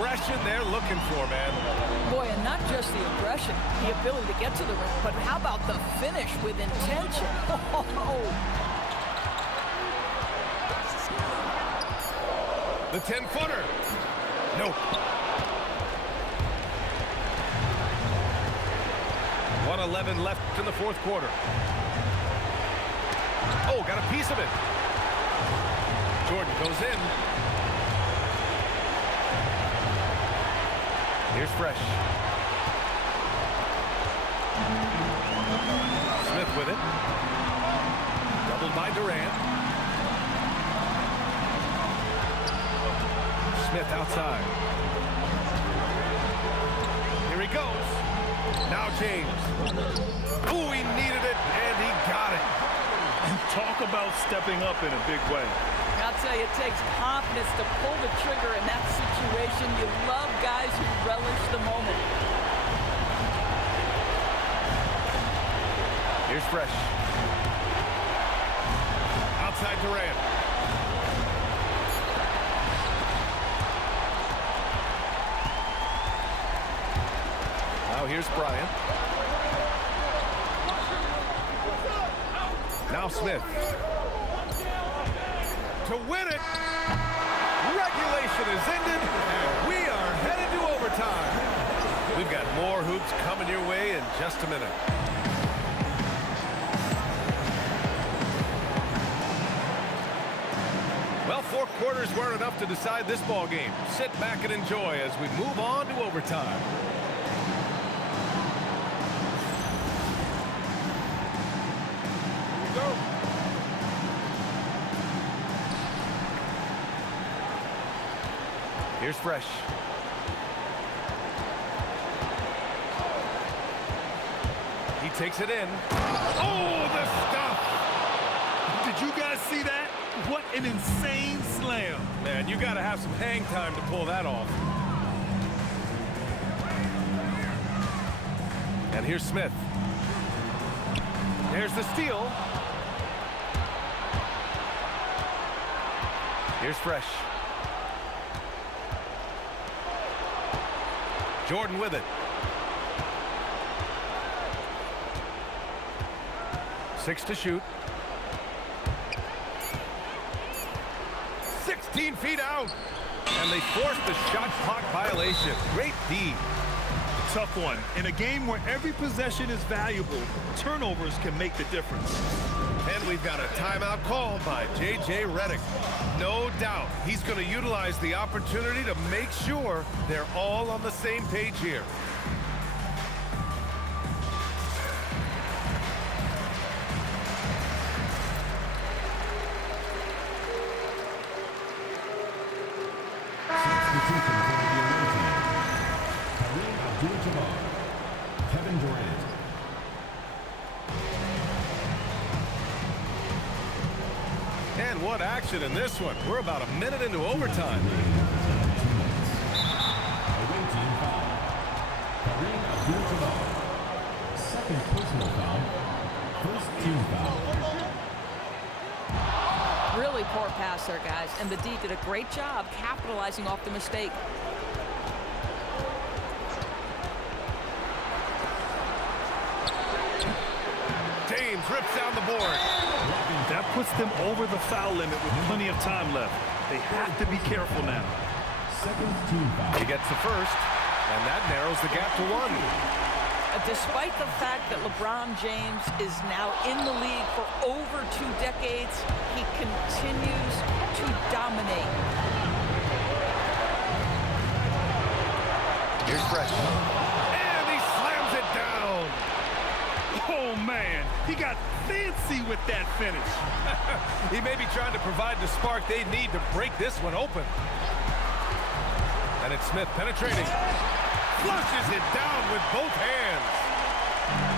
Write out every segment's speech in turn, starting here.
aggression they're looking for, man. Boy, and not just the aggression, the ability to get to the rim, but how about the finish with intention? The 10-footer. Nope. 1:11 left in the fourth quarter. Oh, got a piece of it. Jordan goes in. Here's Fresh. Smith with it. Doubled by Durant. Smith outside. Here he goes. Now James. Ooh, he needed it, and he got it. And talk about stepping up in a big way. I'll tell you, it takes confidence to pull the trigger in that situation. You love guys who relish the moment. Here's Fresh. Outside Durant. Now here's Bryant. Now Smith. To win it. Regulation is ended, and we are headed to overtime. We've got more hoops coming your way in just a minute. Well, 4 quarters weren't enough to decide this ball game. Sit back and enjoy as we move on to overtime. Here we go. Here's Fresh. He takes it in. Oh, the stuff! Did you guys see that? What an insane slam. Man, you got to have some hang time to pull that off. And here's Smith. There's the steal. Here's Fresh. Jordan with it. 6 to shoot. 16 feet out. And they forced the shot clock violation. Great D. Tough one. In a game where every possession is valuable, turnovers can make the difference. And we've got a timeout called by J.J. Redick. No doubt he's going to utilize the opportunity to make sure they're all on the same page here. Kevin Durant. And what action in this one. We're about a minute into overtime. Away team foul. Kareem Abdul-Jabbar. Second personal foul. First team foul. Really poor pass there, guys, and the D did a great job capitalizing off the mistake. James rips down the board. That puts them over the foul limit with plenty of time left. They have to be careful now. Second team foul. He gets the first, and that narrows the gap to 1. Despite the fact that LeBron James is now in the league for over 2 decades, he continues to dominate. Here's Fresh. And he slams it down. Oh, man. He got fancy with that finish. He may be trying to provide the spark they need to break this one open. And it's Smith penetrating. Flushes it down with both hands.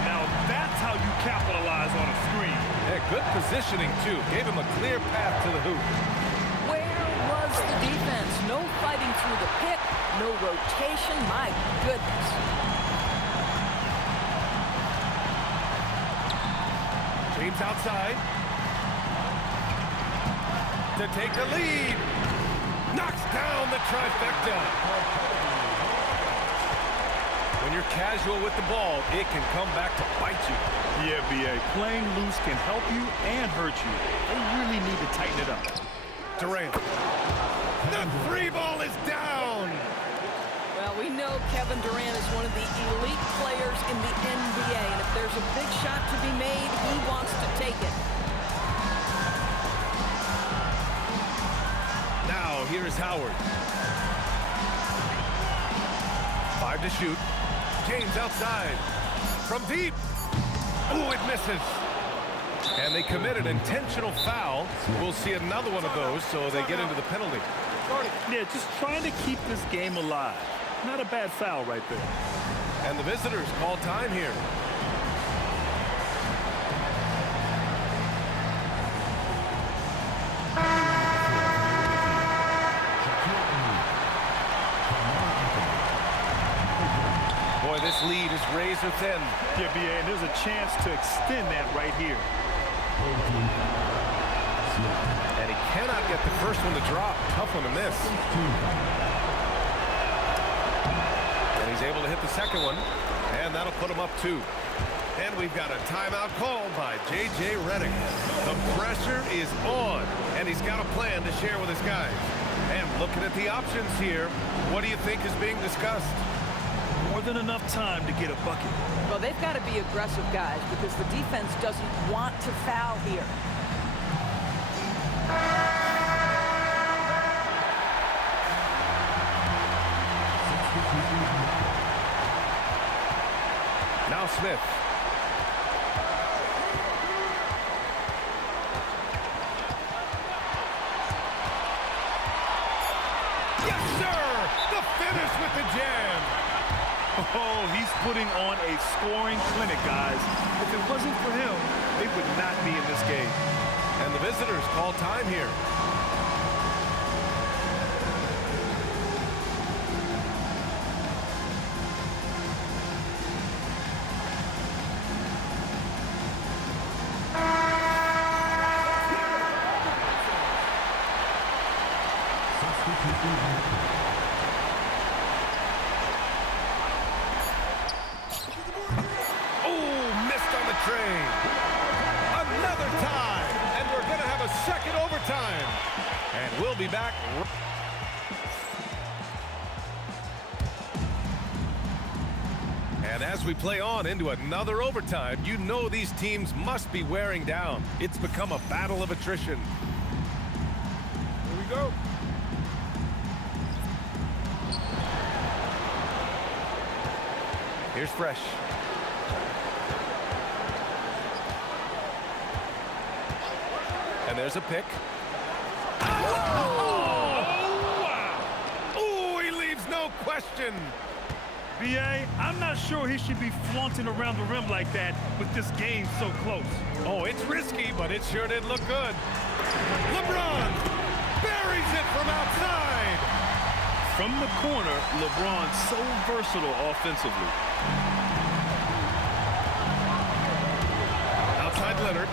Now that's how you capitalize on a screen. Yeah, good positioning, too. Gave him a clear path to the hoop. Where was the defense? No fighting through the pick, no rotation. My goodness. James outside. To take the lead. Knocks down the trifecta. you're casual with the ball, it can come back to bite you. Yeah, B.A. Playing loose can help you and hurt you. They really need to tighten it up. Durant. The three ball is down. Well, we know Kevin Durant is one of the elite players in the NBA, and if there's a big shot to be made, he wants to take it. Now, here's Howard. 5 to shoot. James outside. From deep. Ooh, it misses. And they commit an intentional foul. We'll see another one of those, so they get into the penalty. Yeah, just trying to keep this game alive. Not a bad foul right there. And the visitors call time here. Boy, this lead is razor thin. Yeah, B.A., and there's a chance to extend that right here. And he cannot get the first one to drop. Tough one to miss. And he's able to hit the second one. And that'll put him up 2. And we've got a timeout called by J.J. Redick. The pressure is on, and he's got a plan to share with his guys. And looking at the options here, what do you think is being discussed? More than enough time to get a bucket. Well, they've got to be aggressive, guys, because the defense doesn't want to foul here. Now Smith. Yes, sir! The finish with the jam. Oh, he's putting on a scoring clinic, guys. If it wasn't for him, they would not be in this game. And the visitors call time here. Oh, missed on the train. Another tie. And we're going to have a second overtime. And we'll be back. And as we play on into another overtime, you know these teams must be wearing down. It's become a battle of attrition. Here we go. Here's Fresh. And there's a pick. Oh, wow. Ooh, he leaves no question. B.A., I'm not sure he should be flaunting around the rim like that with this game so close. Oh, it's risky, but it sure did look good. LeBron buries it from outside. From the corner, LeBron so versatile offensively. Outside Leonard.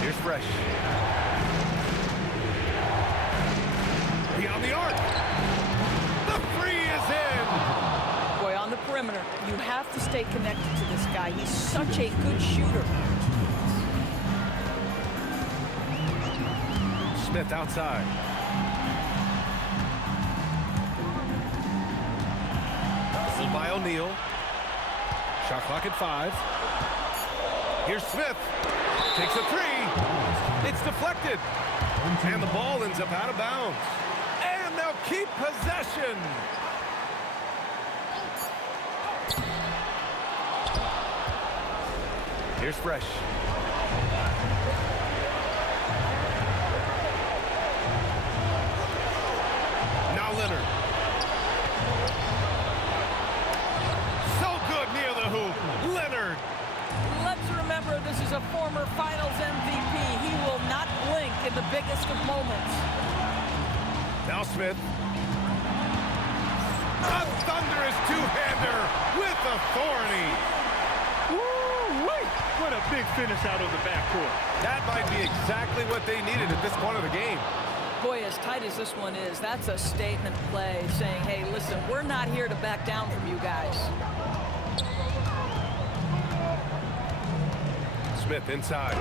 Here's Fresh. Beyond the arc. The three is in. Boy, on the perimeter, you have to stay connected to this guy. He's such a good shooter. Smith outside. Hustled by O'Neal. Shot clock at 5. Here's Smith. Takes a 3. It's deflected. And the ball ends up out of bounds. And they'll keep possession. Here's Fresh. Now Leonard. So good near the hoop. Leonard. Let's remember this is a former Finals MVP. He will not blink in the biggest of moments. Now Smith. A thunderous two-hander with authority. Woo-wee! What a big finish out of the backcourt. That might be exactly what they needed at this point of the game. Boy, as tight as this one is, that's a statement play saying, hey, listen, we're not here to back down from you guys. Smith inside.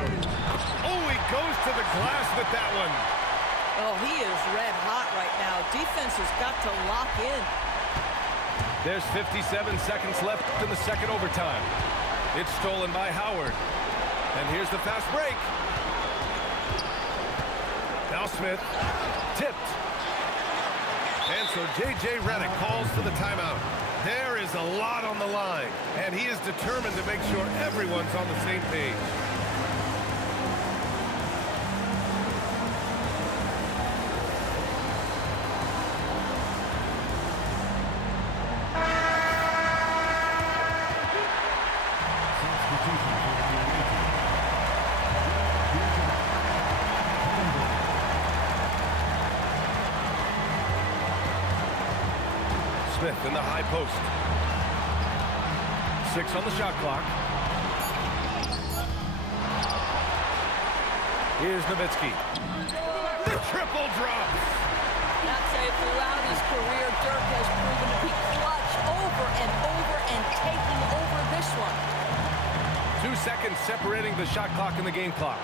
Oh, he goes to the glass with that one. Oh, he is red hot right now. Defense has got to lock in. There's 57 seconds left in the second overtime. It's stolen by Howard. And here's the fast break. Now Smith, tipped. And so J.J. Redick calls for the timeout. There is a lot on the line, and he is determined to make sure everyone's on the same page. Smith in the high post. 6 on the shot clock. Here's Nowitzki. The triple drop. I'd say throughout his career, Dirk has proven to be clutch over and taking over this one. 2 seconds separating the shot clock and the game clock.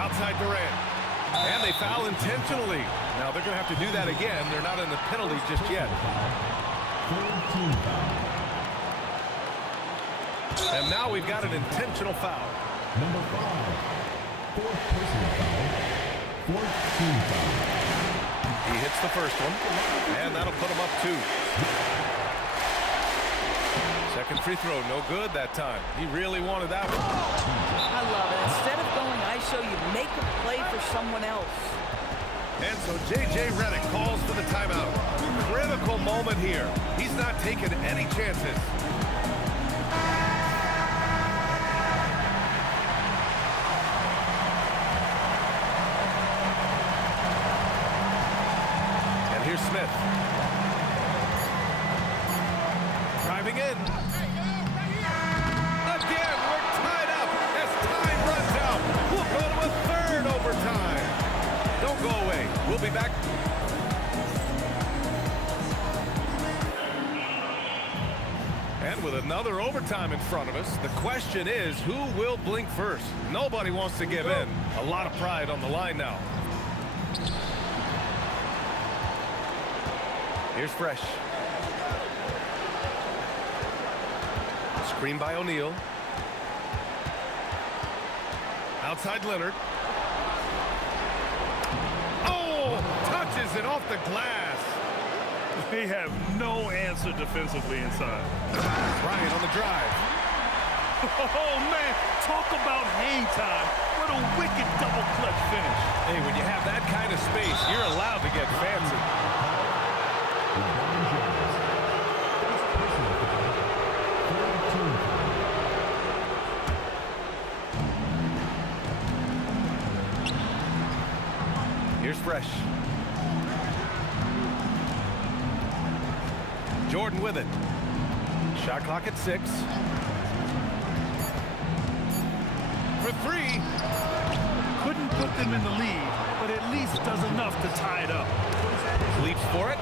Outside Durant. And they foul intentionally. Now they're going to have to do that again. They're not in the penalty just yet. And now we've got an intentional foul. Number 5. Fourth personal foul. 14 foul. He hits the first one, and that'll put him up 2. Second free throw, no good that time. He really wanted that one. I love it. Instead of going ISO, you make a play for someone else. And so J.J. Redick calls for the timeout. Critical moment here. He's not taking any chances. And here's Smith. Driving in. Again, we're tied up as time runs out. We'll go to a third overtime. Don't go away. We'll be back. And with another overtime in front of us, the question is, who will blink first? Nobody wants to give in. A lot of pride on the line now. Here's Fresh. Screen by O'Neal. Outside Leonard. Touches it off the glass. They have no answer defensively inside. Bryant on the drive. Oh, man. Talk about hang time. What a wicked double clutch finish. Hey, when you have that kind of space, you're allowed to get fancy. LeBron James. First personal foul. 14 foul. Here's Fresh. Jordan with it. Shot clock at 6. For 3. Couldn't put them in the lead, but at least does enough to tie it up. Leaps for it.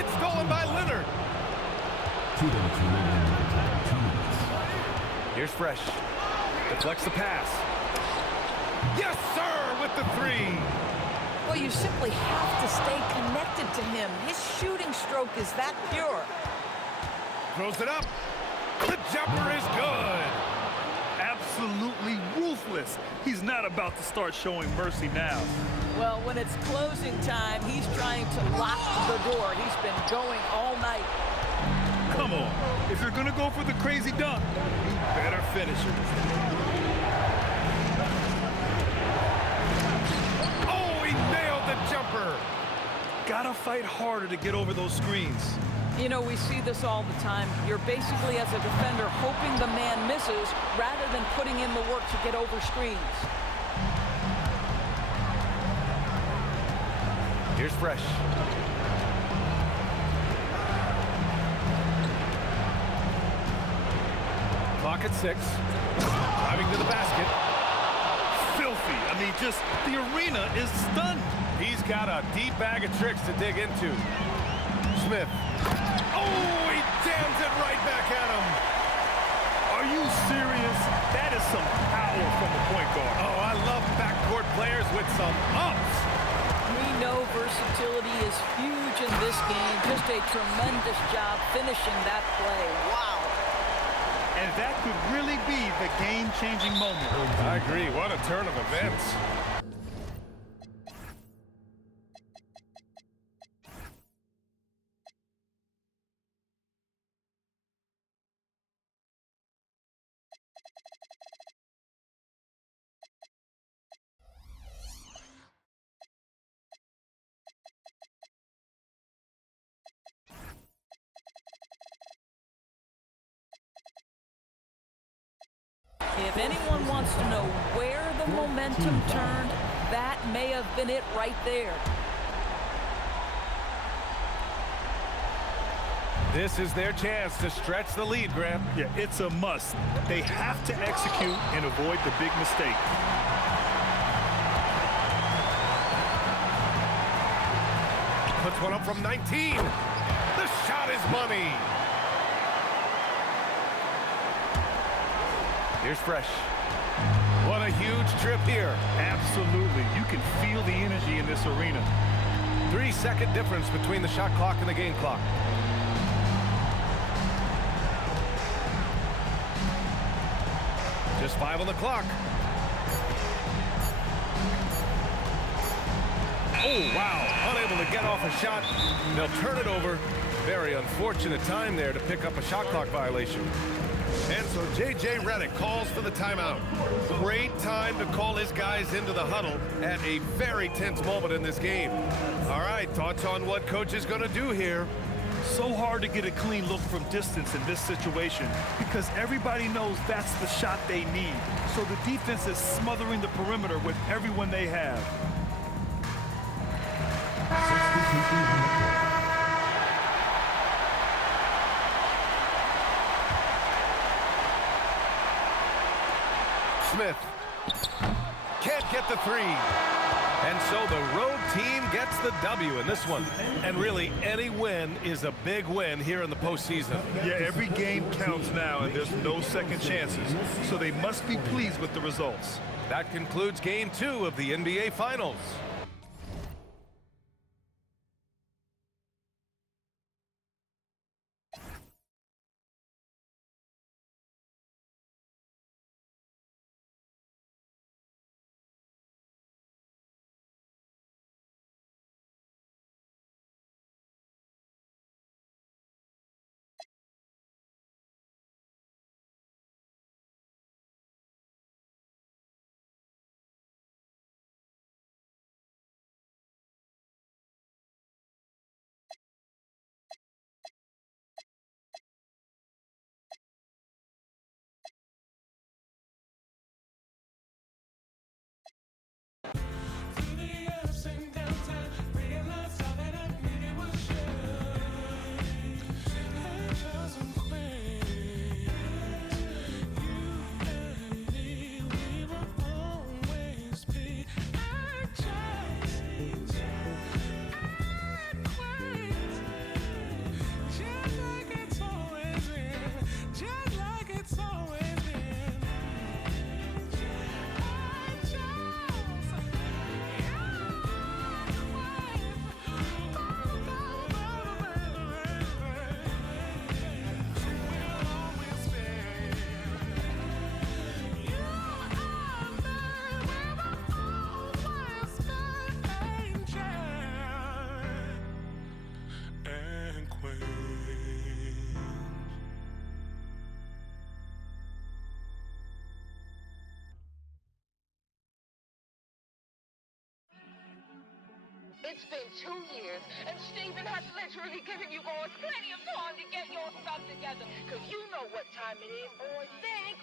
It's stolen by Leonard. 2 minutes remaining in the time. 2 minutes. Here's Fresh. Deflects the pass. Yes, sir, with the 3. Well, you simply have to stay connected to him. His shooting stroke is that pure. Throws it up. The jumper is good. Absolutely ruthless. He's not about to start showing mercy now. Well, when it's closing time, he's trying to lock the door. He's been going all night. Come on. If you're going to go for the crazy dunk, you better finish it. Jumper. Gotta fight harder to get over those screens. You know, we see this all the time. You're basically, as a defender, hoping the man misses rather than putting in the work to get over screens. Here's Fresh. Clock at 6. Driving to the basket. Filthy coffee. I mean, just the arena is stunned. He's got a deep bag of tricks to dig into. Smith. Oh, he jams it right back at him. Are you serious? That is some power from the point guard. Oh, I love backcourt players with some ups. We know versatility is huge in this game. Just a tremendous job finishing that play. Wow. And that could really be the game-changing moment. I agree. What a turn of events. If anyone wants to know where the momentum turned, that may have been it right there. This is their chance to stretch the lead, Grant. Yeah, it's a must. They have to execute and avoid the big mistake. Puts one up from 19. The shot is money. Here's Fresh. What a huge trip here. Absolutely. You can feel the energy in this arena. 3-second difference between the shot clock and the game clock. Just 5 on the clock. Oh, wow. Unable to get off a shot. They'll turn it over. Very unfortunate time there to pick up a shot clock violation. And so J.J. Redick calls for the timeout. Great time to call his guys into the huddle at a very tense moment in this game. All right, thoughts on what coach is going to do here? So hard to get a clean look from distance in this situation because everybody knows that's the shot they need. So the defense is smothering the perimeter with everyone they have. Smith can't get the three. And so the road team gets the W in this one. And really, any win is a big win here in the postseason. Yeah, every game counts now, and there's no second chances. So they must be pleased with the results. That concludes Game 2 of the NBA Finals. It's been 2 years, and Stephen has literally given you boys plenty of time to get your stuff together, because you know what time it is. Or think.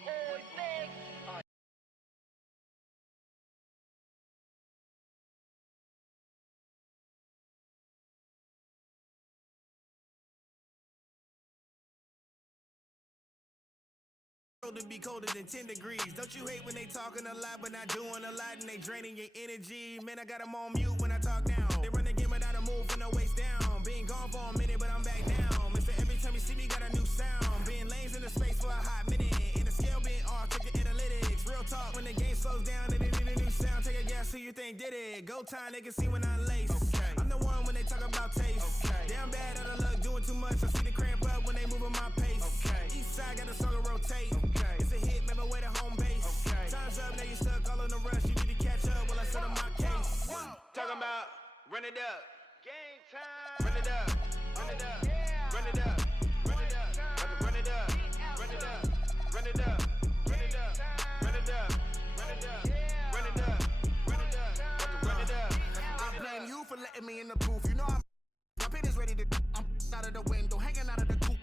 told to be colder than 10 degrees. Don't you hate when they talking a lot but not doing a lot and they draining your energy? Man, I got them on mute when I talk down. They run the game without a move from the waist down. Being gone for a minute, but I'm back down. Mister, every time you see me, got a new sound. Being lanes in the space for a hot minute. And the scale being off, check your analytics. Real talk, when the game slows down, they need a new sound. Take a guess who you think did it. Go time, they can see when I lace. Okay. I'm the one when they talk about taste. Okay. Damn bad out of luck, doing too much. I see the cramp up when they moving my pace. Okay. East side got a song to rotate. Okay. It's a hit, remember way to home base. Okay. Time's up, now you stuck all in the rush. You need to catch up while I set up my case. Talking about run it up. Game time. Run it up. Run it up. Run it up. Run it up. Run it up. Run it up. Run it up. Run it up. Run it up. Run it up. Run it up. Run it up. Run it up. I blame you for letting me in the booth. You know my pin is ready to. I'm out of the window, hanging out of the coop.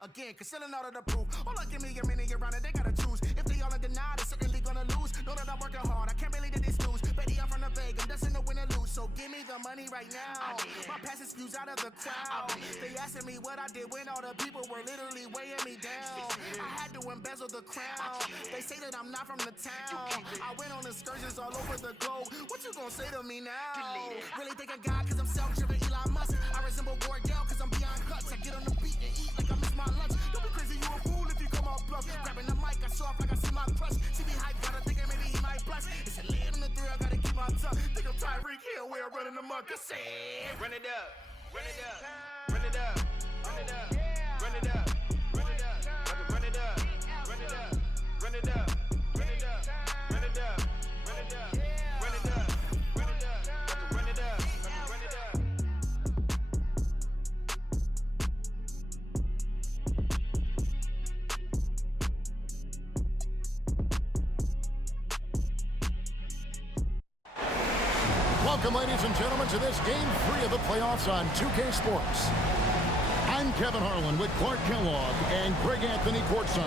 Again, concealing all of the proof. Hold on, give me a minute, you're running, they gotta choose. If they all in denial, they're certainly gonna lose. Know that I'm working hard, I can't really do this news. Baby, I'm from the Vegas, I'm destined to win and lose. So give me the money right now. My past is views out of the crowd. They asking me what I did when all the people were literally weighing me down. I had to embezzle the crown. They say that I'm not from the town. I went on excursions all over the globe. What you gonna say to me now? Really think I got cause I'm self-driven Elon Musk. I resemble Wardell cause I'm beyond cuts. I get on the beat and eat like I miss my lunch. Don't be crazy, you a fool if you come off bluff. Grabbing the mic, I show off like I see my crush. See me hype, gotta think maybe he might blush. It's a lead on the three, I gotta keep my tongue. Think I'm Tyreek Hill, we're running the muck. I say, run it up, run it up, run it up, run it up, run it up, run it up, run it up, run it up, run it up, run it up, run it up, run it up, run it up, run it up, run it up, run it up. Welcome, ladies and gentlemen, to this Game 3 of the playoffs on 2K Sports. I'm Kevin Harlan with Clark Kellogg and Greg Anthony courtside.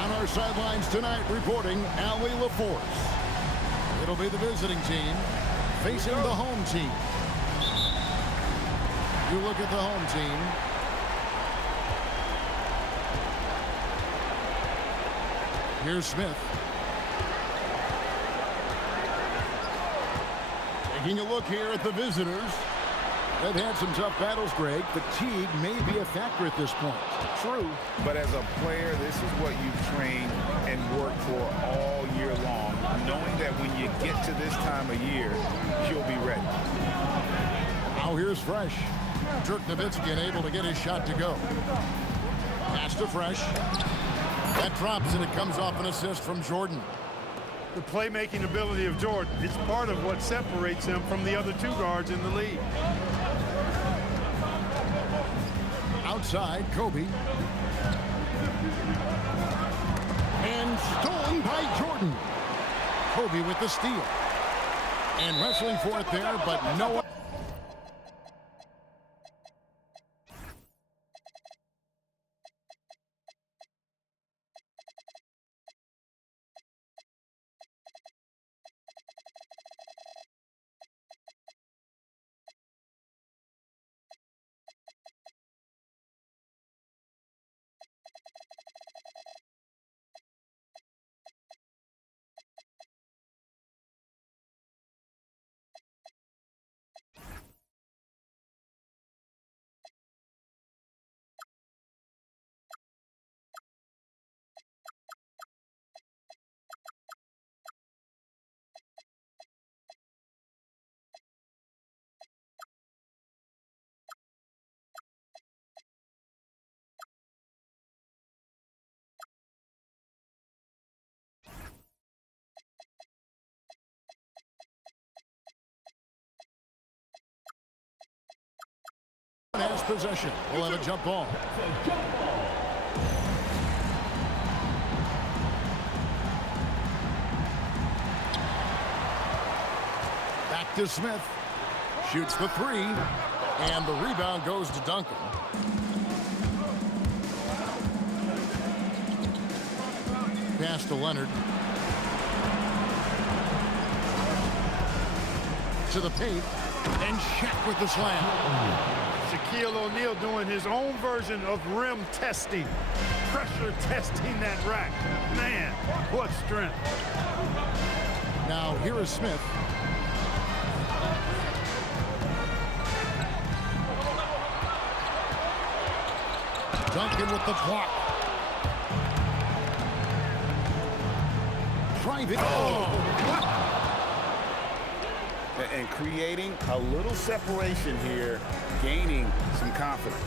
On our sidelines tonight, reporting Allie LaForce. It'll be the visiting team facing the home team. You look at the home team. Here's Smith. Taking a look here at the visitors. They've had some tough battles, Greg. Fatigue may be a factor at this point. True, but as a player, this is what you've trained and worked for all year long, knowing that when you get to this time of year, you'll be ready. Now here's Fresh. Dirk Nowitzki able to get his shot to go. Pass to Fresh. That drops and it comes off an assist from Jordan. The playmaking ability of Jordan is part of what separates him from the other two guards in the league. Outside, Kobe. And stolen by Jordan. Kobe with the steal. And wrestling for it there, but no. Has possession. We'll have a jump ball. Back to Smith. Shoots the three. And the rebound goes to Duncan. Pass to Leonard. To the paint. And Shaq with the slam. Shaquille O'Neal doing his own version of rim testing. pressure testing that rack. Man, what strength. Now here is Smith. Duncan with the block. Drive it. And creating a little separation here, gaining some confidence.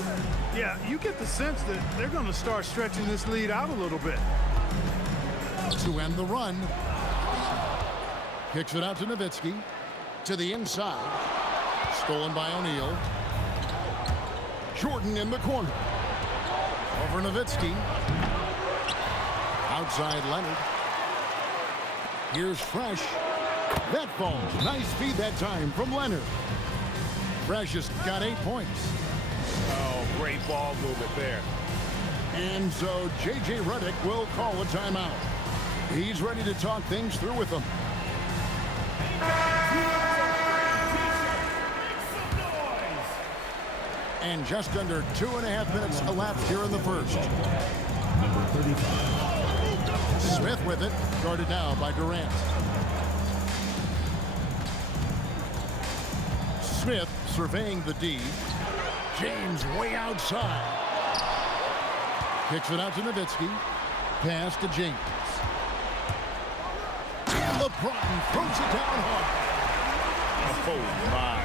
Yeah, you get the sense that they're going to start stretching this lead out a little bit. To end the run. Kicks it out to Nowitzki. To the inside. Stolen by O'Neal. Jordan in the corner. Over Nowitzki. Outside Leonard. Here's Fresh. That falls. Nice feed that time from Leonard. Fresh has got 8 points. Oh, great ball movement there. And so J.J. Redick will call a timeout. He's ready to talk things through with them. And just under 2.5 minutes elapsed here in the first. Number 35. Smith with it, guarded now by Durant. Smith surveying the D. James way outside. Kicks it out to Nowitzki. Pass to James. And LeBron throws it down hard. Oh my.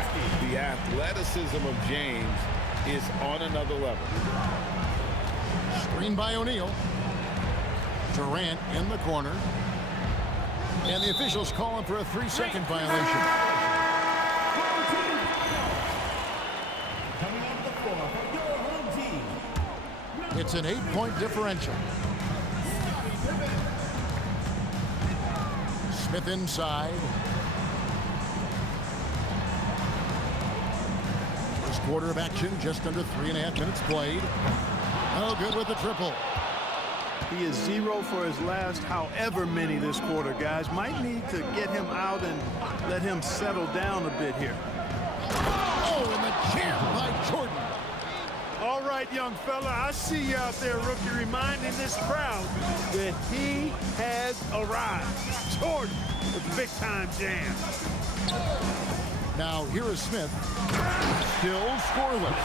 The athleticism of James is on another level. Screen by O'Neal. Durant in the corner. And the officials calling for a 3-second violation. Coming out of the floor for your home team. It's an 8-point differential. Smith inside. First quarter of action, just under 3.5 minutes played. Oh, good with the triple. He is 0 for his last however many this quarter, guys. Might need to get him out and let him settle down a bit here. Oh, and the jam by Jordan. All right, young fella, I see you out there, rookie, reminding this crowd that he has arrived. Jordan with the big-time jam. Now, here is Smith. Still scoreless.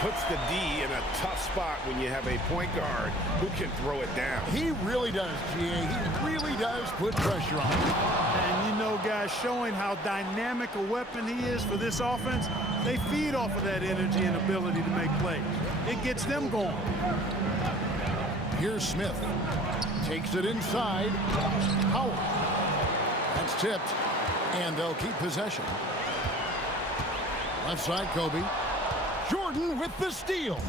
Puts the D in a tough spot when you have a point guard who can throw it down. He really does, G.A. He really does put pressure on him. And you know, guys, showing how dynamic a weapon he is for this offense, they feed off of that energy and ability to make plays. It gets them going. Here's Smith. Takes it inside. Howard. That's tipped. And they'll keep possession. Left side, Kobe. Jordan with the steal.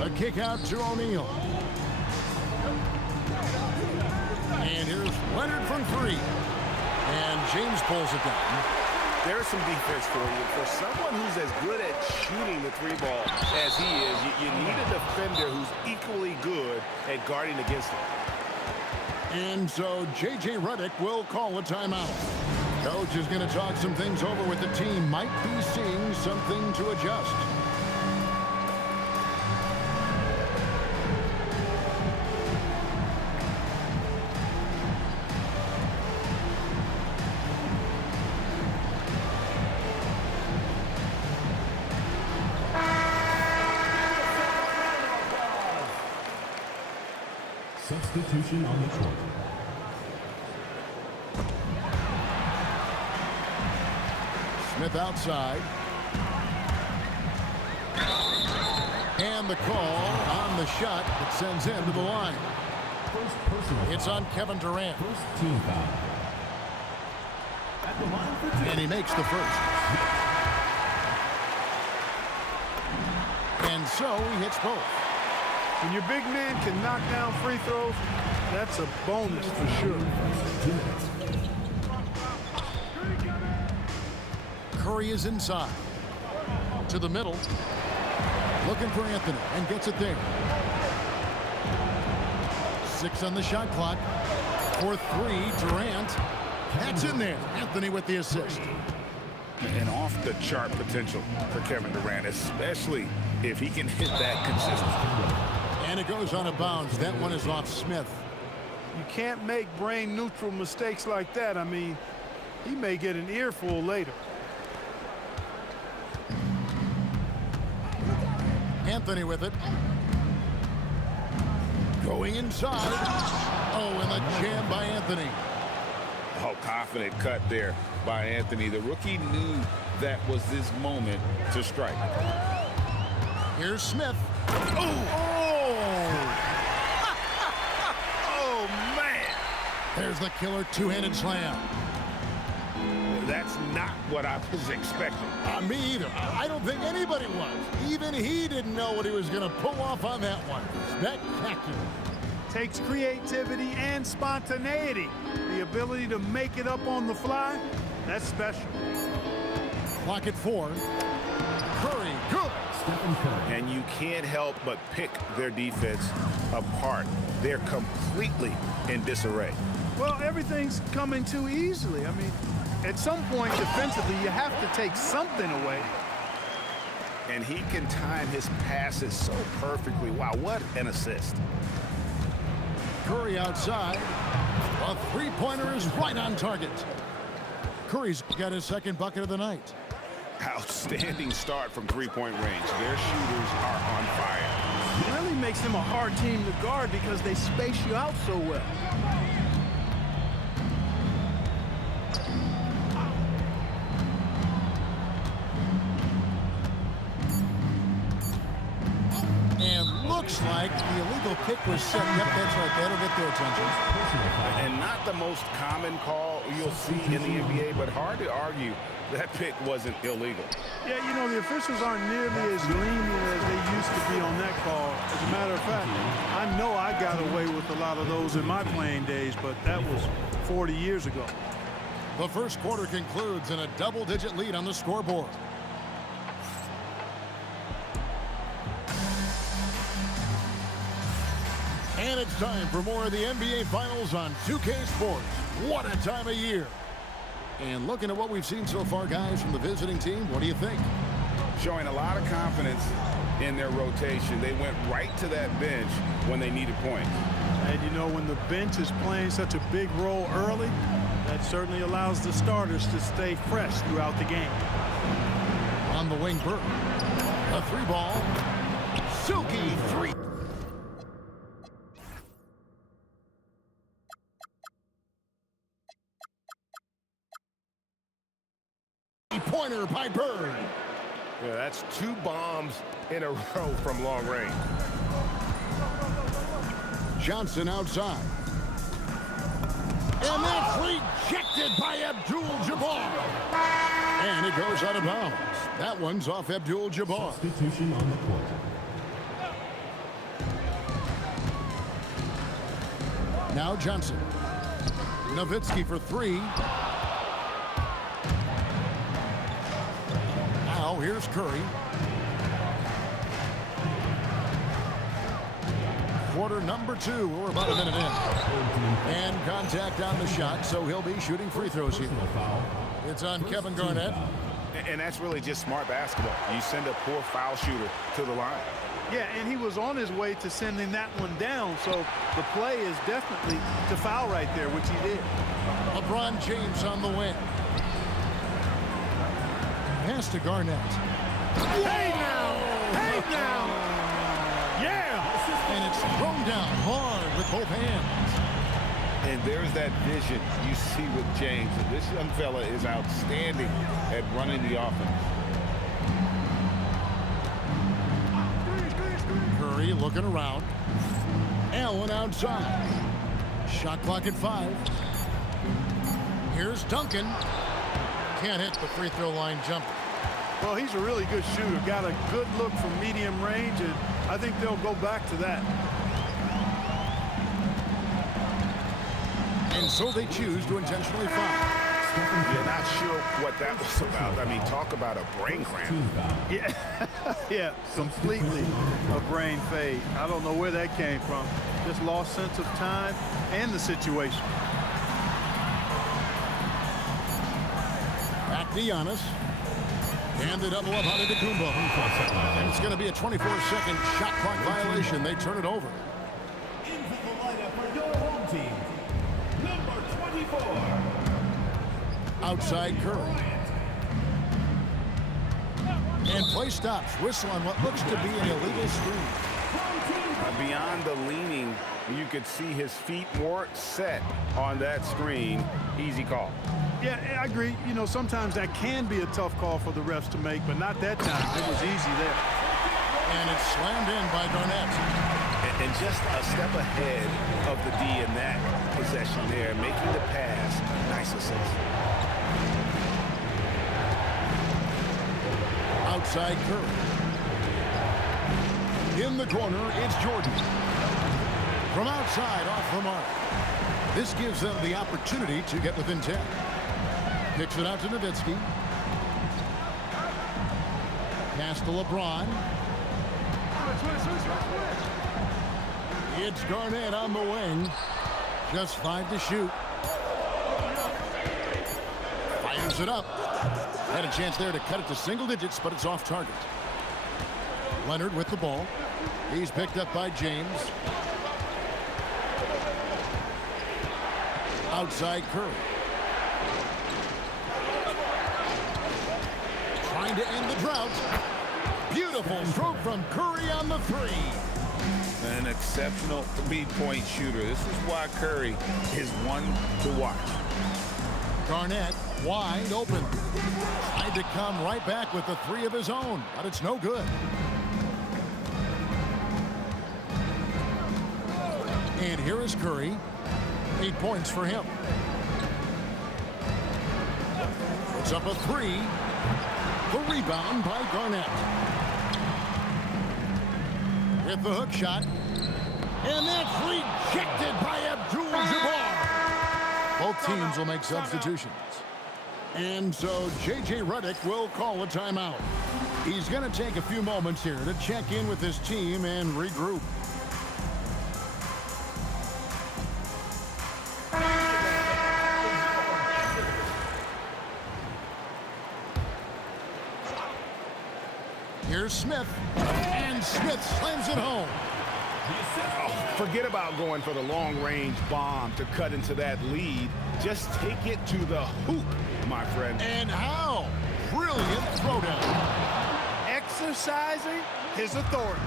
The kick out to O'Neal. And here's Leonard from 3. And James pulls it down. There's some defense for you. For someone who's as good at shooting the 3-ball as he is, you need a defender who's equally good at guarding against him. And so J.J. Redick will call a timeout. Coach is going to talk some things over with the team. Might be seeing something to adjust. Substitution on the court. Smith outside. And the call on the shot that sends him to the line. First personal. It's on Kevin Durant. First team foul. At the line for two. And he makes the first. And so he hits both. When your big man can knock down free throws, that's a bonus for sure. Curry is inside. To the middle. Looking for Anthony and gets it there. 6 on the shot clock. For 3, Durant. That's in there. Anthony with the assist. and off-the-chart potential for Kevin Durant, especially if he can hit that consistently. And it goes out of bounds. That one is off Smith. You can't make brain-neutral mistakes like that. I mean, he may get an earful later. Anthony with it. Going inside. Oh, and the jam by Anthony. Oh, confident cut there by Anthony. The rookie knew that was his moment to strike. Here's Smith. Oh, man. There's the killer two-handed slam. That's not what I was expecting. Me either. I don't think anybody was. Even he didn't know what he was going to pull off on that one. Spectacular. Takes creativity and spontaneity. The ability to make it up on the fly, that's special. Clock at 4. Curry, good. Stephen Curry. And you can't help but pick their defense apart. They're completely in disarray. Well, everything's coming too easily. I mean, at some point defensively, you have to take something away. And he can time his passes so perfectly. Wow, what an assist. Curry outside. A three-pointer is right on target. Curry's got his second bucket of the night. Outstanding start from three-point range. Their shooters are on fire. It really makes them a hard team to guard because they space you out so well. And looks like the illegal kick was set. Yep, that's right. That'll get their attention. And not the most common call you'll see in the NBA, but hard to argue that pick wasn't illegal. Yeah, you know, the officials aren't nearly as lenient as they used to be on that call. As a matter of fact, I know I got away with a lot of those in my playing days, but that was 40 years ago. The first quarter concludes in a double-digit lead on the scoreboard. And it's time for more of the NBA Finals on 2K Sports. What a time of year. And looking at what we've seen so far, guys, from the visiting team, what do you think? Showing a lot of confidence in their rotation. They went right to that bench when they needed points. And, you know, when the bench is playing such a big role early, that certainly allows the starters to stay fresh throughout the game. On the wing, Burke. A three ball. Silky three. Pointer by Bird. Yeah, that's 2 bombs in a row from long range. Johnson outside. And that's rejected by Abdul-Jabbar. And it goes out of bounds. That one's off Abdul-Jabbar. Substitution on the court. Now Johnson. Nowitzki for 3. Now here's Curry. Quarter number 2. We're about a minute in. And contact on the shot, so he'll be shooting free throws here. It's on Kevin Garnett. And that's really just smart basketball. You send a poor foul shooter to the line. Yeah, and he was on his way to sending that one down, so the play is definitely to foul right there, which he did. LeBron James on the wing. Pass to Garnett. Hey now! Hey now! Yeah! And it's thrown down hard with both hands. And there's that vision you see with James. This young fella is outstanding at running the offense. Curry looking around. Allen outside. Shot clock at 5. Here's Duncan. Can't hit the free throw line jumper. Well, he's a really good shooter. Got a good look from medium range, and I think they'll go back to that. And so they choose to intentionally foul. You're not sure what that was about. I mean, talk about a brain cramp. Yeah, yeah, completely a brain fade. I don't know where that came from. Just lost sense of time and the situation. Back Giannis. And the double up out into Kumbo. And it's going to be a 24-second shot clock violation. They turn it over. Into the lineup for your home team, number 24. Outside Curry. And play stops. Whistle on what looks to be an illegal screen. Beyond the leaning, you could see his feet weren't set on that screen. Easy call. Yeah, I agree. You know, sometimes that can be a tough call for the refs to make, but not that time. It was easy there. And it's slammed in by Garnett. And just a step ahead of the D in that possession there, making the pass. Nice assist. Outside Curry. In the corner, it's Jordan. From outside, off the mark. This gives them the opportunity to get within 10. Kicks it out to Nowitzki. Pass to LeBron. It's Garnett on the wing. Just 5 to shoot. Fires it up. Had a chance there to cut it to single digits, but it's off target. Leonard with the ball. He's picked up by James. Outside Curry. Trying to end the drought. Beautiful stroke from Curry on the 3. An exceptional three-point shooter. This is why Curry is one to watch. Garnett wide open. Tried to come right back with the 3 of his own, but it's no good. And here is Curry. 8 points for him. It's up a 3. The rebound by Garnett. With the hook shot. And that's rejected by Abdul-Jabbar. Both teams will make substitutions. And so J.J. Redick will call a timeout. He's going to take a few moments here to check in with his team and regroup. Here's Smith, and Smith slams it home. Forget about going for the long-range bomb to cut into that lead. Just take it to the hoop, my friend. And how? Brilliant throwdown. Exercising his authority.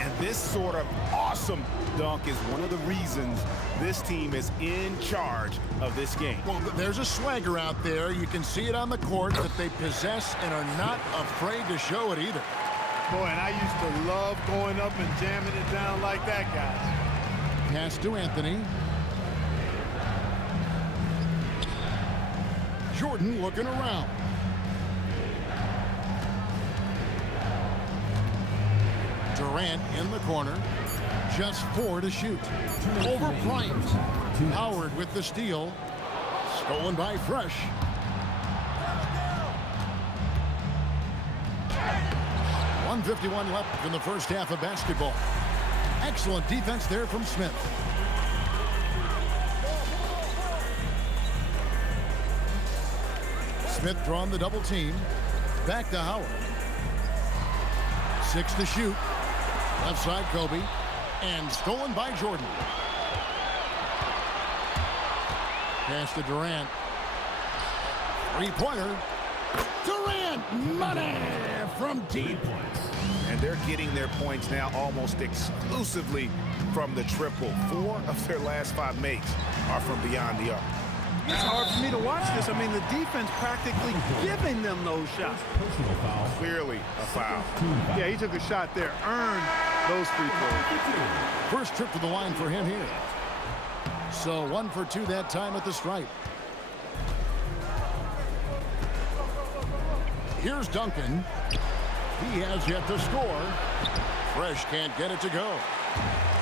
And this sort of awesome dunk is one of the reasons this team is in charge of this game. Well, there's a swagger out there. You can see it on the court that they possess and are not afraid to show it either. Boy, and I used to love going up and jamming it down like that, guys. Pass to Anthony. Jordan looking around. Durant in the corner. Just 4 to shoot. Over Bryant. Howard with the steal. Stolen by Fresh. .151 left in the first half of basketball. Excellent defense there from Smith. Smith drawing the double team. Back to Howard. 6 to shoot. Left side Kobe. And stolen by Jordan. Pass to Durant. 3-pointer. Durant, money from deep. And they're getting their points now almost exclusively from the triple. 4 of their last 5 makes are from beyond the arc. It's hard for me to watch this. I mean, the defense practically giving them those shots. Personal foul. Clearly a foul. Yeah, he took a shot there, earned those free throws. First trip to the line for him here. So 1 for 2 that time at the stripe. Here's Duncan. He has yet to score. Fresh can't get it to go.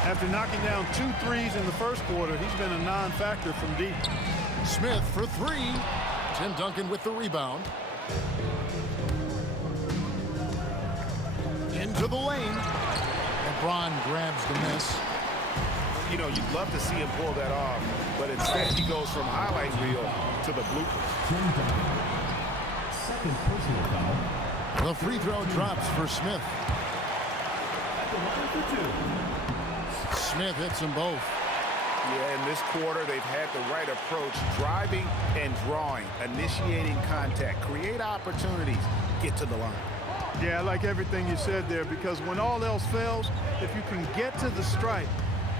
After knocking down 2 threes in the first quarter, he's been a non-factor from deep. Smith for 3. Tim Duncan with the rebound. Into the lane. LeBron grabs the miss. You know, you'd love to see him pull that off, but instead he goes from highlight reel to the bloopers. Second personal foul. The free throw drops for Smith. At the line for two. Smith hits them both. Yeah, in this quarter, they've had the right approach, driving and drawing, initiating contact, create opportunities, get to the line. Yeah, I like everything you said there, because when all else fails, if you can get to the stripe,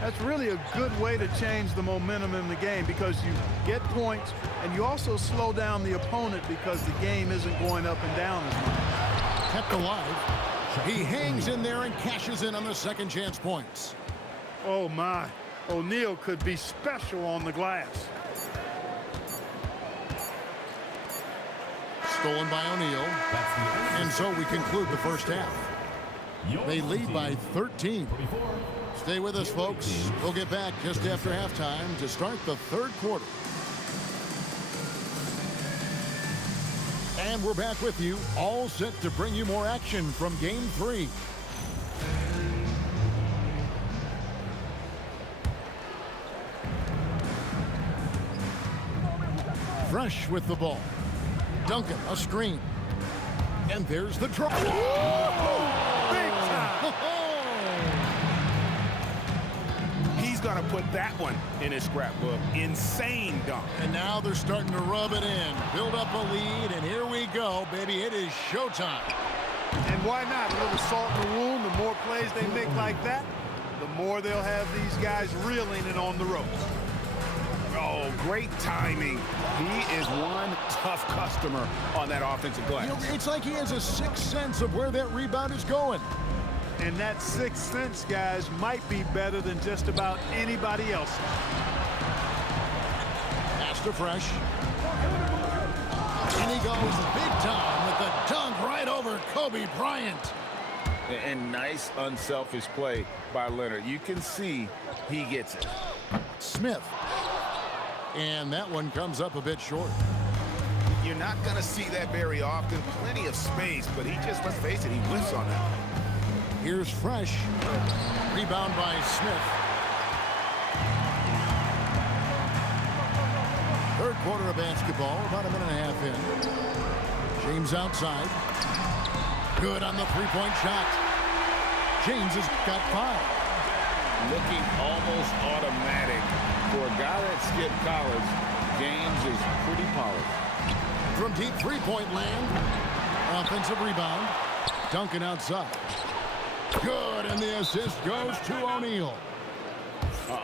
that's really a good way to change the momentum in the game, because you get points and you also slow down the opponent because the game isn't going up and down as much. Kept alive. He hangs in there and cashes in on the second chance points. Oh my, O'Neal could be special on the glass. Stolen by O'Neal. And so we conclude the first half. They lead by 13. Stay with us, folks. We'll get back just after halftime to start the third quarter. And we're back with you, all set to bring you more action from Game 3. Fresh with the ball. Duncan, a screen. And there's the drop. Big time! He's going to put that one in his scrapbook. Insane dunk. And now they're starting to rub it in. Build up a lead, and here we go, baby. It is showtime. And why not? A little salt in the wound. The more plays they make like that, the more they'll have these guys reeling and on the ropes. Oh, great timing. He is one tough customer on that offensive glass. You know, it's like he has a sixth sense of where that rebound is going. And that sixth sense, guys, might be better than just about anybody else. Pass to Fresh. And he goes big time with the dunk right over Kobe Bryant. And nice, unselfish play by Leonard. You can see he gets it. Smith. And that one comes up a bit short. You're not going to see that very often. Plenty of space, but he just, let's face it, he whiffs on that. Here's Fresh. Rebound by Smith. Third quarter of basketball, about a minute and a half in. James outside. Good on the three-point shot. James has got 5. Looking almost automatic. For a guy that skipped college, James is pretty polished. From deep three-point land. Offensive rebound. Duncan outside. Good, and the assist goes to O'Neal.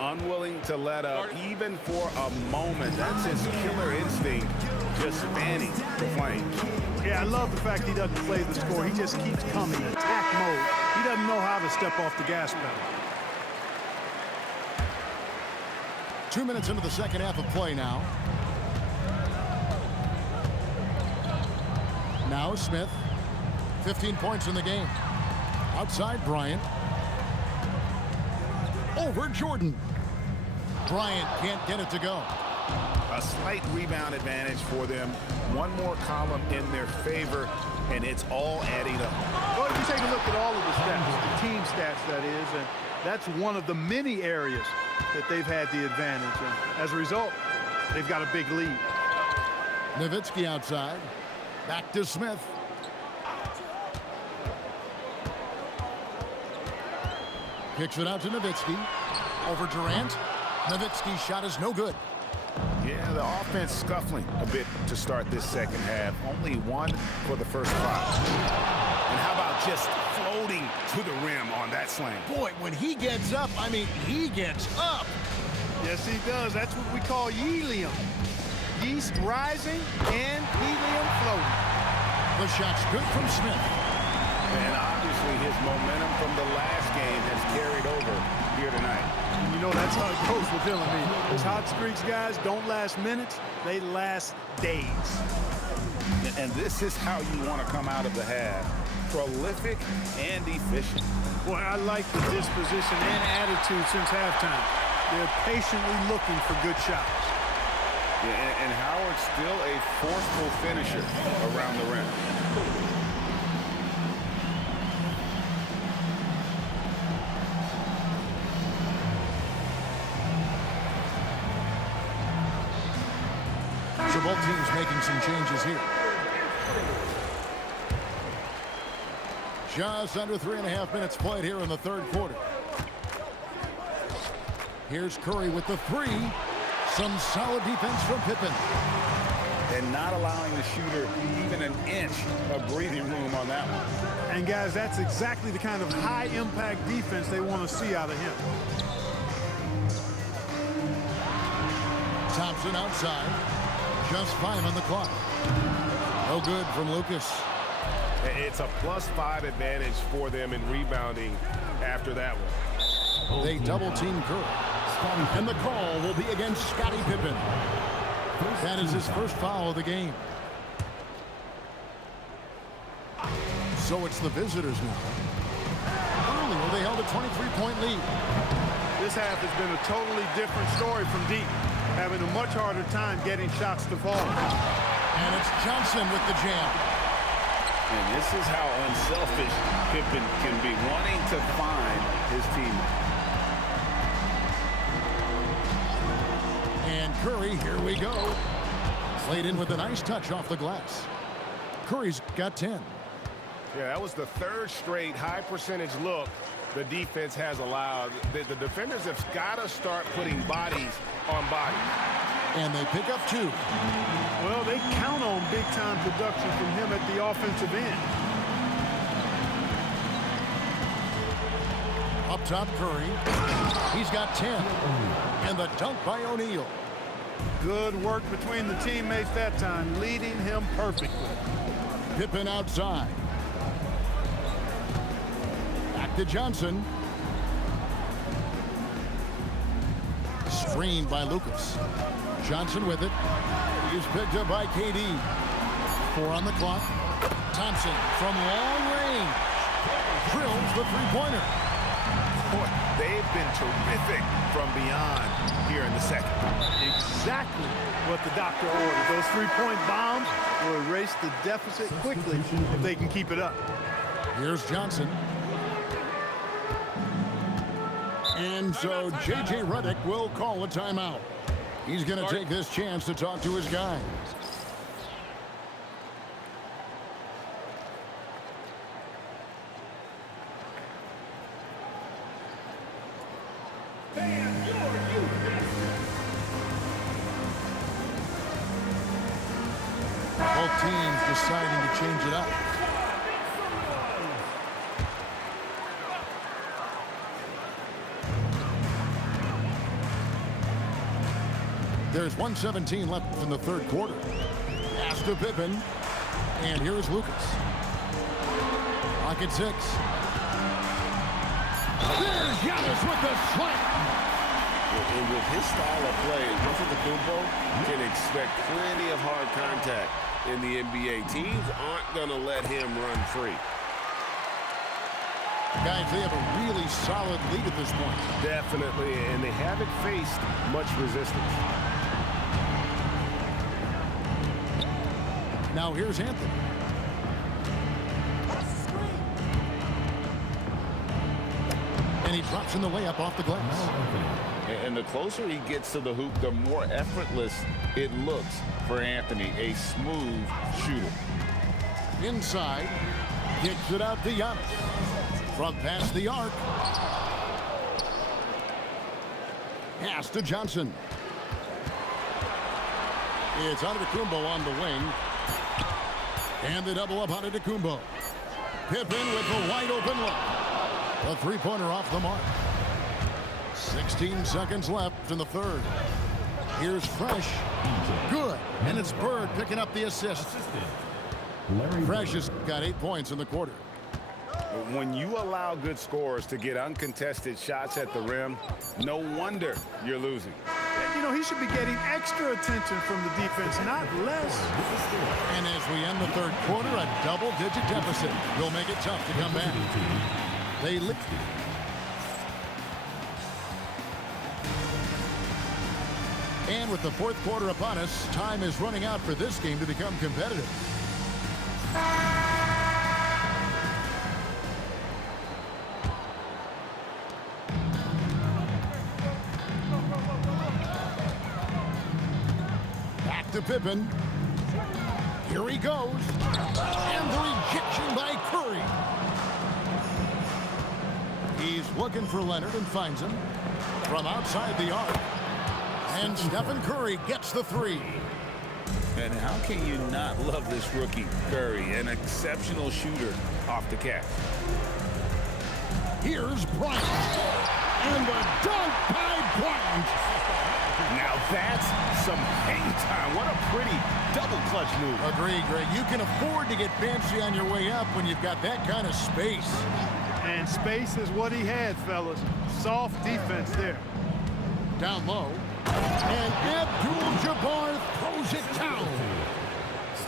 Unwilling to let up even for a moment. That's his killer instinct, just fanning the flames. Yeah, I love the fact he doesn't play the score. He just keeps coming, attack mode. He doesn't know how to step off the gas pedal. 2 minutes into the second half of play now. Now Smith. 15 points in the game. Outside Bryant. Over Jordan. Bryant can't get it to go. A slight rebound advantage for them. One more column in their favor, and it's all adding up. Well, if you take a look at all of the stats, the team stats that is, and that's one of the many areas that they've had the advantage. And as a result, they've got a big lead. Nowitzki outside. Back to Smith. Kicks it out to Nowitzki. Over Durant. Nowitzki's shot is no good. Yeah, the offense scuffling a bit to start this second half. Only 1 for the first 5. And how about just floating to the rim on that slam? Boy, when he gets up, I mean, he gets up. Yes, he does. That's what we call helium. Yeast rising and helium floating. The shot's good from Smith. And obviously his momentum from the last game has carried over here tonight. And you know that's how it goes with him. I mean, those hot streaks, guys, don't last minutes. They last days. And this is how you want to come out of the half. Prolific and efficient. Boy, I like the disposition and attitude since halftime. They're patiently looking for good shots. Yeah, and Howard's still a forceful finisher around the rim. teams making some changes here. Just under 3.5 minutes played here in the third quarter. Here's Curry with the three. Some solid defense from Pippen. And not allowing the shooter even an inch of breathing room on that one. And guys, that's exactly the kind of high-impact defense they want to see out of him. Thompson outside. Just 5 on the clock. No good from Lucas. It's a +5 advantage for them in rebounding after that one. They double-team Curry. And the call will be against Scottie Pippen. That is his first foul of the game. So it's the visitors now. Earlier, they held a 23-point lead. This half has been a totally different story from deep, having a much harder time getting shots to fall. And it's Johnson with the jam. And this is how unselfish Pippen can be, wanting to find his teammate. And Curry, here we go. Played in with a nice touch off the glass. Curry's got 10. Yeah, that was the third straight high percentage look the defense has allowed. The defenders have got to start putting bodies on bodies. And they pick up 2. Well, they count on big-time production from him at the offensive end. Up top, Curry. He's got 10. And the dunk by O'Neal. Good work between the teammates that time, leading him perfectly. Pippen outside. Back to Johnson. Screened by Lucas. Johnson with it. He's picked up by KD. 4 on the clock. Thompson from long range. Drills the three-pointer. Boy, they've been terrific from beyond here in the second. Exactly what the doctor ordered. Those three-point bombs will erase the deficit quickly if they can keep it up. Here's Johnson. And so J.J. Redick will call a timeout. He's going to take this chance to talk to his guys. Both teams deciding to change it up. There's 1:17 left in the third quarter. Pass to Pippen. And here's Lucas. Clock at 6. There's Giannis with the slam. And with his style of play, Antetokounmpo can expect plenty of hard contact in the NBA. Teams aren't going to let him run free. Guys, they have a really solid lead at this point. Definitely, and they haven't faced much resistance. Now here's Anthony. And he drops in the layup off the glass. And the closer he gets to the hoop, the more effortless it looks for Anthony, a smooth shooter. Inside, kicks it out to Giannis. From past the arc. Pass to Johnson. It's Antetokounmpo on the wing. And the double up Antetokounmpo. Pippen with the wide open look. A three-pointer off the mark. 16 seconds left in the third. Here's Fresh. Good. And it's Bird picking up the assist. Fresh has got 8 points in the quarter. When you allow good scorers to get uncontested shots at the rim, no wonder you're losing. You know, he should be getting extra attention from the defense, not less. And as we end the third quarter, a double-digit deficit will make it tough to come back. They lift it. And with the fourth quarter upon us, time is running out for this game to become competitive. Back to Pippen. Here he goes. And the rejection by Curry. He's looking for Leonard and finds him from outside the arc. And Stephen Curry gets the three. And how can you not love this rookie, Curry, an exceptional shooter off the catch? Here's Bryant. And the dunk by Bryant. Now that's some hang time. What a pretty double clutch move. Agree, Greg. You can afford to get fancy on your way up when you've got that kind of space. And space is what he had, fellas. Soft defense there. Down low. And Abdul-Jabbar throws it down.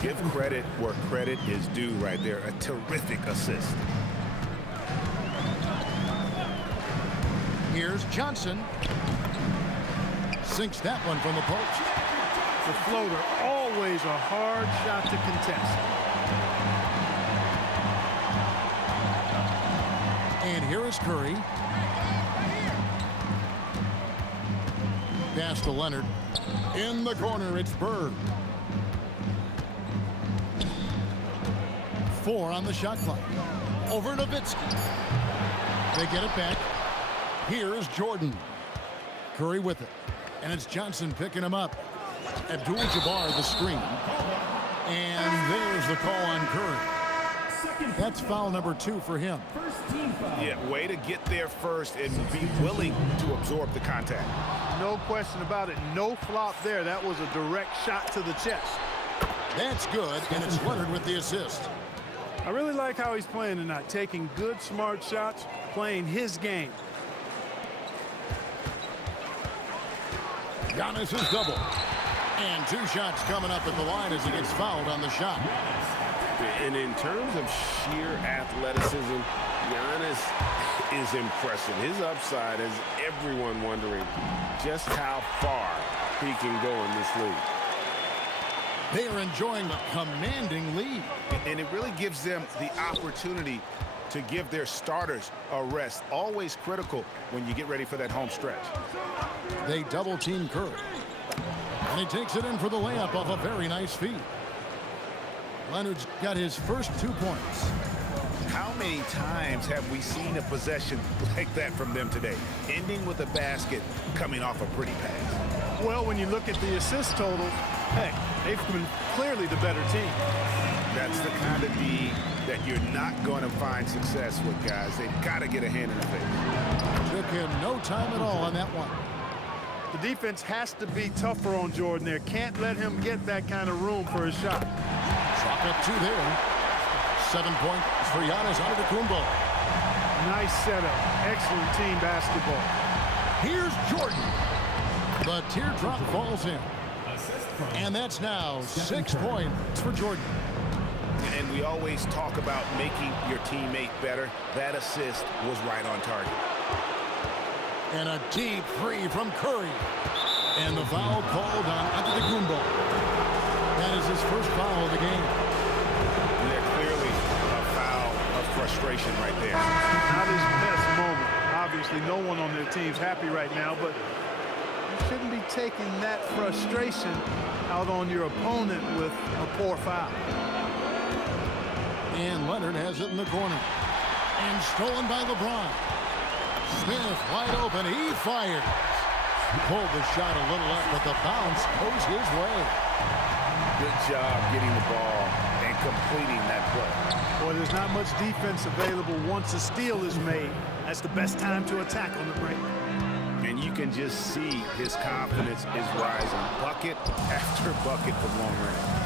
Give credit where credit is due right there. A terrific assist. Here's Johnson. Sinks that one from the post. The floater, always a hard shot to contest. And here is Curry. Pass to Leonard. In the corner, it's Bird. 4 on the shot clock. Over Nowitzki. They get it back. Here is Jordan. Curry with it. And it's Johnson picking him up. Abdul-Jabbar the screen. And there's the call on Curry. That's foul number 2 for him. Yeah, way to get there first and be willing to absorb the contact. No question about it. No flop there. That was a direct shot to the chest. That's good, and it's Leonard with the assist. I really like how he's playing tonight. Taking good, smart shots, playing his game. Giannis is double. And 2 shots coming up at the line as he gets fouled on the shot. And in terms of sheer athleticism, Giannis is impressive. His upside has everyone wondering just how far he can go in this league. They are enjoying a commanding lead. And it really gives them the opportunity to give their starters a rest. Always critical when you get ready for that home stretch. They double team Curry. And he takes it in for the layup off a very nice feed. Leonard's got his first 2 points. How many times have we seen a possession like that from them today? Ending with a basket, coming off a pretty pass. Well, when you look at the assist totals, heck, they've been clearly the better team. That's the kind of D that you're not going to find success with, guys. They've got to get a hand in the face. Took him no time at all on that one. The defense has to be tougher on Jordan there. Can't let him get that kind of room for his shot. Chalk up 2 there. 7 points for Giannis Antetokounmpo. Nice setup. Excellent team basketball. Here's Jordan. The teardrop falls in. And that's now 6 points for Jordan. And we always talk about making your teammate better. That assist was right on target. And a deep 3 from Curry. And the foul called on Antetokounmpo. That is his first foul of the game. They're clearly a foul of frustration right there. Not his best moment. Obviously, no one on their team's happy right now, but you shouldn't be taking that frustration out on your opponent with a poor foul. And Leonard has it in the corner. And stolen by LeBron. Smith wide open. He fires. He pulled the shot a little up, but the bounce goes his way. Good job getting the ball and completing that play. Boy, there's not much defense available once a steal is made. That's the best time to attack on the break. And you can just see his confidence is rising. Bucket after bucket from long range.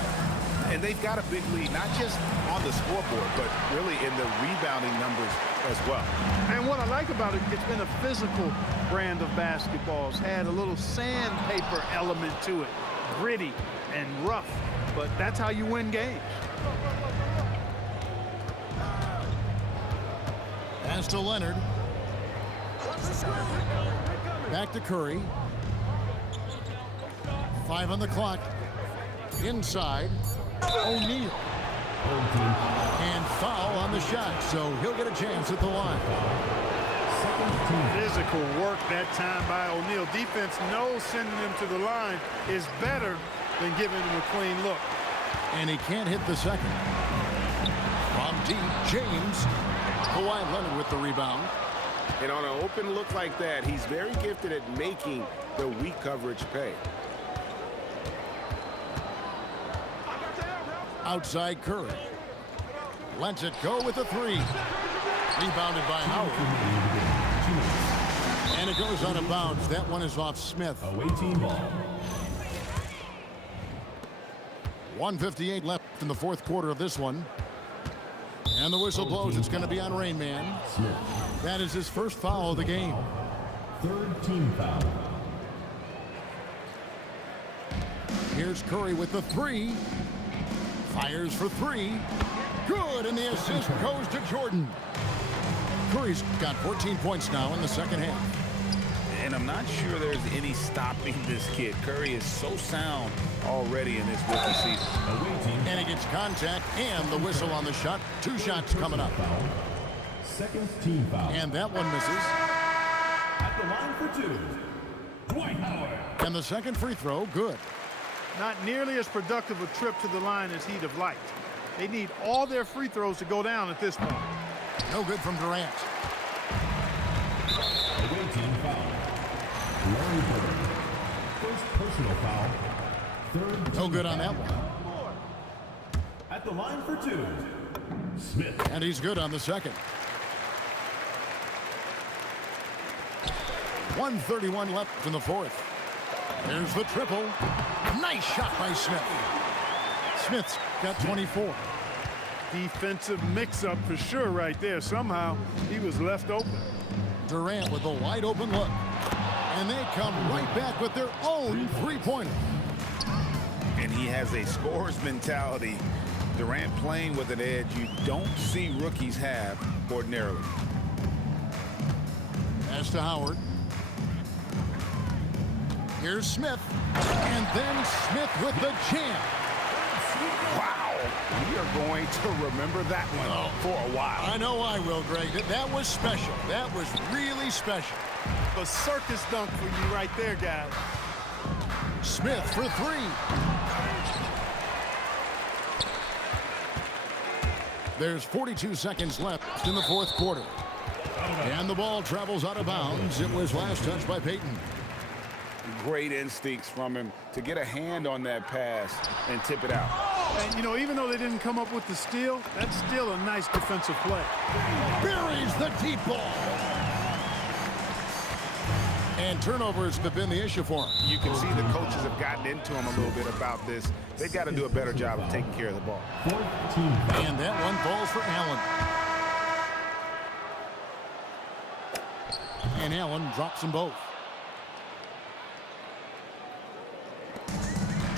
And they've got a big lead, not just on the scoreboard, but really in the rebounding numbers as well. And what I like about it, it's been a physical brand of basketball. It's had a little sandpaper element to it, gritty and rough, but that's how you win games. Pass to Leonard. Back to Curry. 5 on the clock. Inside. O'Neal. And foul on the shot, so he'll get a chance at the line. Physical work that time by O'Neal. Defense knows sending him to the line is better than giving him a clean look. And he can't hit the second. From deep, James. Kawhi Leonard with the rebound. And on an open look like that, he's very gifted at making the weak coverage pay. Outside Curry. Lets it go with a three. Rebounded by Howard. And it goes out of bounds. That one is off Smith. Away team ball. 1:58 left in the fourth quarter of this one. And the whistle blows. It's going to be on Rain Man. That is his first foul of the game. Third team foul. Here's Curry with the three. Fires for three. Good, and the assist goes to Jordan. Curry's got 14 points now in the second half. And I'm not sure there's any stopping this kid. Curry is so sound already in this rookie season. And he gets contact and the whistle on the shot. 2 shots coming up. Second team foul. And that one misses. At the line for 2, Dwight Howard. And the second free throw, good. Not nearly as productive a trip to the line as he'd have liked. They need all their free throws to go down at this point. No good from Durant. Away team foul. Larry Bird. First personal foul. Third. No good on that one. At the line for 2, Smith. And he's good on the second. 1:31 left in the fourth. There's the triple. Nice shot by Smith. Smith's got 24. Defensive mix-up for sure right there. Somehow he was left open. Durant with a wide open look. And they come right back with their own three-pointer. And he has a scorer's mentality. Durant playing with an edge you don't see rookies have ordinarily. Pass to Howard. Here's Smith. And then Smith with the jam. Wow. We are going to remember that one for a while. I know I will, Greg. That was special. That was really special. A circus dunk for you right there, guys. Smith for three. There's 42 seconds left in the fourth quarter. And the ball travels out of bounds. It was last touched by Payton. Great instincts from him to get a hand on that pass and tip it out. And, you know, even though they didn't come up with the steal, that's still a nice defensive play. Buries the deep ball. And turnovers have been the issue for him. You can see the coaches have gotten into him a little bit about this. They've got to do a better job of taking care of the ball. And that one falls for Allen. And Allen drops them both.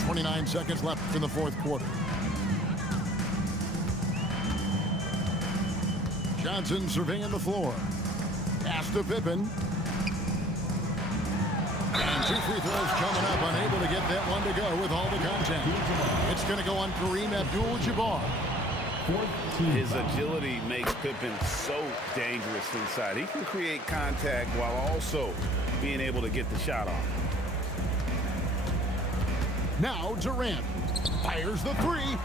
29 seconds left in the fourth quarter. Johnson surveying the floor. Pass to Pippen. And 2 free throws coming up. Unable to get that one to go with all the contact. It's going to go on Kareem Abdul-Jabbar. His agility makes Pippen so dangerous inside. He can create contact while also being able to get the shot off. Now Durant fires the three.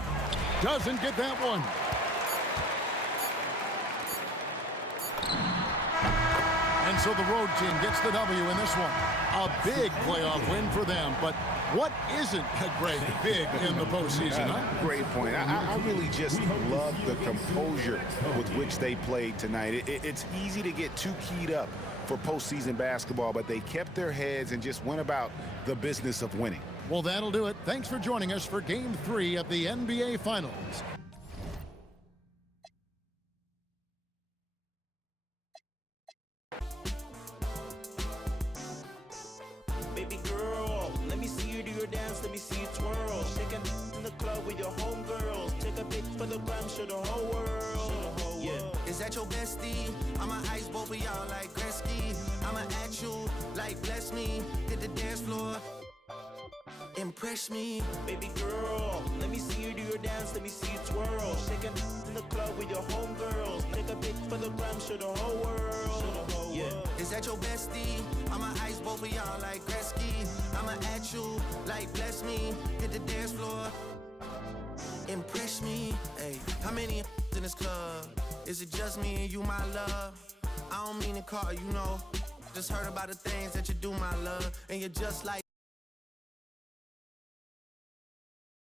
Doesn't get that one. And so the road team gets the W in this one. A big playoff win for them. But what isn't a great big in the postseason? Huh? Great point. I really just love the composure with which they played tonight. It's easy to get too keyed up for postseason basketball, but they kept their heads and just went about the business of winning. Well, that'll do it. Thanks for joining us for Game 3 of the NBA Finals. Baby girl, let me see you do your dance, let me see you twirl. Shaking in the club with your homegirls. Take a pic for the gram, show the whole world. Yeah. Is that your bestie? I'ma ice both of y'all like Gretzky. I'ma at you like bless me. Hit the dance floor. Impress me, baby girl. Let me see you do your dance, let me see you twirl. Shaking in the club with your homegirls. Take a pic for the gram, show the whole world. Yeah. Is that your bestie? I'ma ice both of y'all like Gretzky. I'ma at you like bless me. Hit the dance floor. impress me. Hey, how many in this club? Is it just me and you, my love? I don't mean to call you, know. Just heard about the things that you do, my love. And you're just like